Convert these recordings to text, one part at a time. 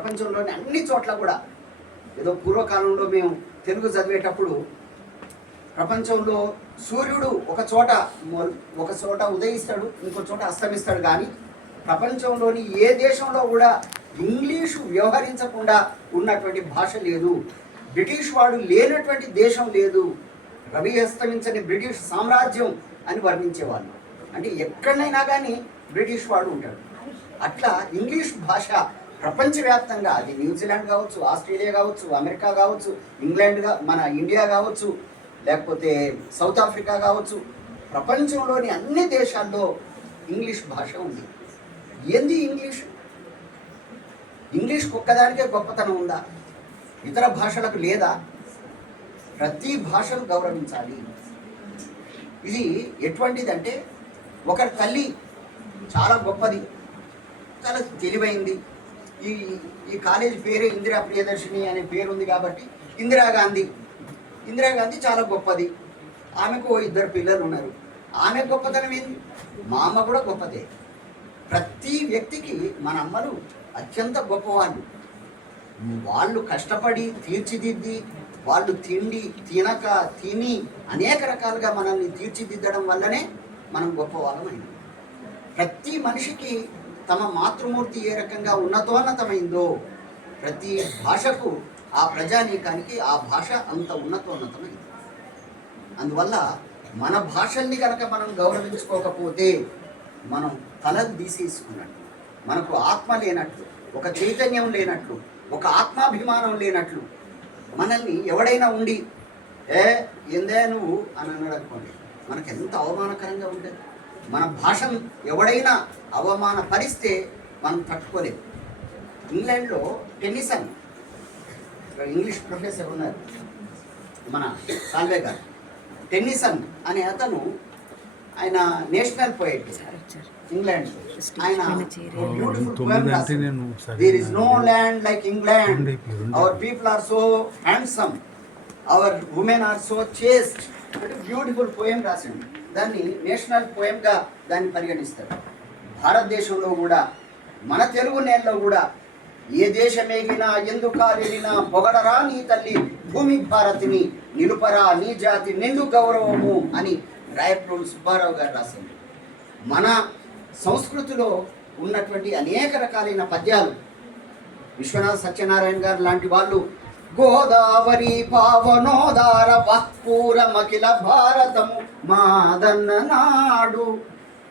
ప్రపంచంలోని అన్ని చోట్ల కూడా. ఏదో పూర్వకాలంలో మేము తెలుగు చదివేటప్పుడు ప్రపంచంలో సూర్యుడు ఒక చోట ఉదయిస్తాడు, ఇంకో చోట అస్తమిస్తాడు, కానీ ప్రపంచంలోని ఏ దేశంలో కూడా ఇంగ్లీషు వ్యవహరించకుండా ఉన్నటువంటి భాష లేదు. బ్రిటిష్ వాడు లేనటువంటి దేశం లేదు. రవి అస్తమించని బ్రిటిష్ సామ్రాజ్యం అని వర్ణించేవాళ్ళు. అంటే ఎక్కడైనా కానీ బ్రిటిష్ వాడు ఉంటాడు. అట్లా ఇంగ్లీష్ భాష ప్రపంచవ్యాప్తంగా, అది న్యూజిలాండ్ కావచ్చు, ఆస్ట్రేలియా కావచ్చు, అమెరికా కావచ్చు, మన ఇండియా కావచ్చు, లేకపోతే సౌత్ ఆఫ్రికా కావచ్చు, ప్రపంచంలోని అన్ని దేశాల్లో ఇంగ్లీష్ భాష ఉంది. ఏంది ఇంగ్లీష్ ఒక్కదానికే గొప్పతనం ఉందా? ఇతర భాషలకు లేదా? ప్రతి భాషను గౌరవించాలి. ఇది ఎటువంటిదంటే, ఒకరి తల్లి చాలా గొప్పది, చాలా తెలివైంది. ఈ కాలేజ్ పేరే ఇందిరా ప్రియదర్శిని అనే పేరు ఉంది కాబట్టి ఇందిరాగాంధీ చాలా గొప్పది. ఆమెకు 2 పిల్లలు ఉన్నారు. ఆమె గొప్పతనం ఏంది? మా అమ్మ కూడా గొప్పదే. ప్రతి వ్యక్తికి మన అమ్మలు అత్యంత గొప్పవాళ్ళు. వాళ్ళు కష్టపడి తీర్చిదిద్ది, వాళ్ళు తిని అనేక రకాలుగా మనల్ని తీర్చిదిద్దడం వల్లనే మనం గొప్పవాళ్ళమైంది. ప్రతి మనిషికి తమ మాతృమూర్తి ఏ రకంగా ఉన్నతోన్నతమైందో, ప్రతి భాషకు ఆ ప్రజానీకానికి ఆ భాష అంత ఉన్నతోన్నతమైంది. అందువల్ల మన భాషల్ని కనుక మనం గౌరవించుకోకపోతే మనం తలను తీసేసుకున్నట్టు, మనకు ఆత్మ లేనట్లు, ఒక చైతన్యం లేనట్లు, ఒక ఆత్మాభిమానం లేనట్లు. మనల్ని ఎవడైనా ఉండి ఏందే నువ్వు అని అన్నాడు అనుకోండి, మనకు ఎంత అవమానకరంగా ఉంటుంది. మన భాషను ఎవడైనా అవమానపరిస్తే మనం తట్టుకోలేము. ఇంగ్లాండ్లో టెన్నిసన్, ఇంగ్లీష్ ప్రొఫెసర్ ఉన్నారు మన సాల్వే గారు. టెన్నిసన్ అనే అతను, ఆయన నేషనల్ పోయెట్ ఇంగ్లాండ్. ఆయన there is no land like England, our people are so handsome, our women are so chaste. Beautiful poem రాసింది. దాన్ని నేషనల్ పోయంగా దాన్ని పరిగణిస్తారు. భారతదేశంలో కూడా, మన తెలుగు నేలలో కూడా, ఏ దేశమేగినా ఎందుకాలేనా పొగడరా నీ తల్లి భూమి భారతిని, నిలుపరా నీ జాతి నిండు గౌరవము అని రాయప్రోలు సుబ్బారావు గారు రాసింది. మన సంస్కృతిలో ఉన్నటువంటి అనేక రకాలైన పద్యాలు విశ్వనాథ సత్యనారాయణ గారు లాంటి వాళ్ళు గోదావరి పావనోదార వహ్పూరమఖిల భారతము మాదన్న నాడు,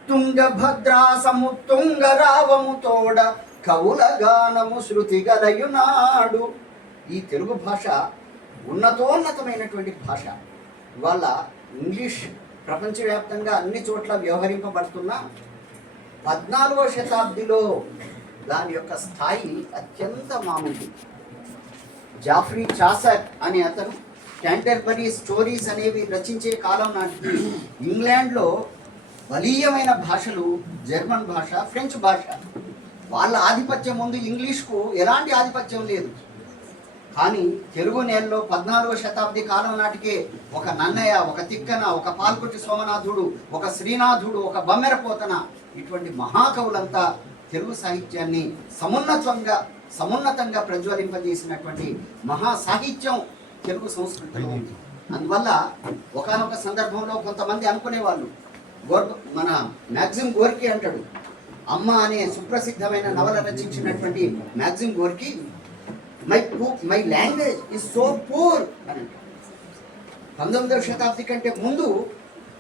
తుంగభద్రా సముతుంగరావము తోడ కవుల గానము శృతి గలయునాడు. ఈ తెలుగు భాష ఉన్నతోన్నతమైనటువంటి భాష. ఇవాళ ఇంగ్లీష్ ప్రపంచవ్యాప్తంగా అన్ని చోట్ల వ్యవహరింపబడుతున్న 14వ శతాబ్దిలో దాని యొక్క స్థాయి అత్యంత మామూలు. జాఫ్రీ చాసర్ అనే అతను క్యాంటర్బరీ స్టోరీస్ అనేవి రచించే కాలం నాటికి ఇంగ్లాండ్లో బలీయమైన భాషలు జర్మన్ భాష, ఫ్రెంచ్ భాష. వాళ్ళ ఆధిపత్యం ముందు ఇంగ్లీష్కు ఎలాంటి ఆధిపత్యం లేదు. కానీ తెలుగు నేలలో 14వ శతాబ్ది కాలం నాటికే ఒక నన్నయ్య, ఒక తిక్కన, ఒక పాల్కుటి సోమనాథుడు, ఒక శ్రీనాథుడు, ఒక బమ్మెరపోతన, ఇటువంటి మహాకవులంతా తెలుగు సాహిత్యాన్ని సమున్నతంగా ప్రజ్వలింపజేసినటువంటి మహా సాహిత్యం తెలుగు సంస్కృతిలో ఉంది. అందువల్ల ఒకానొక సందర్భంలో కొంతమంది అనుకునేవాళ్ళు, మన మ్యాగ్జిమ్ గోర్కీ అంటాడు, అమ్మ అనే సుప్రసిద్ధమైన నవల రచించినటువంటి Maxim Gorky, my language is so poor అని. 19వ శతాబ్ది కంటే ముందు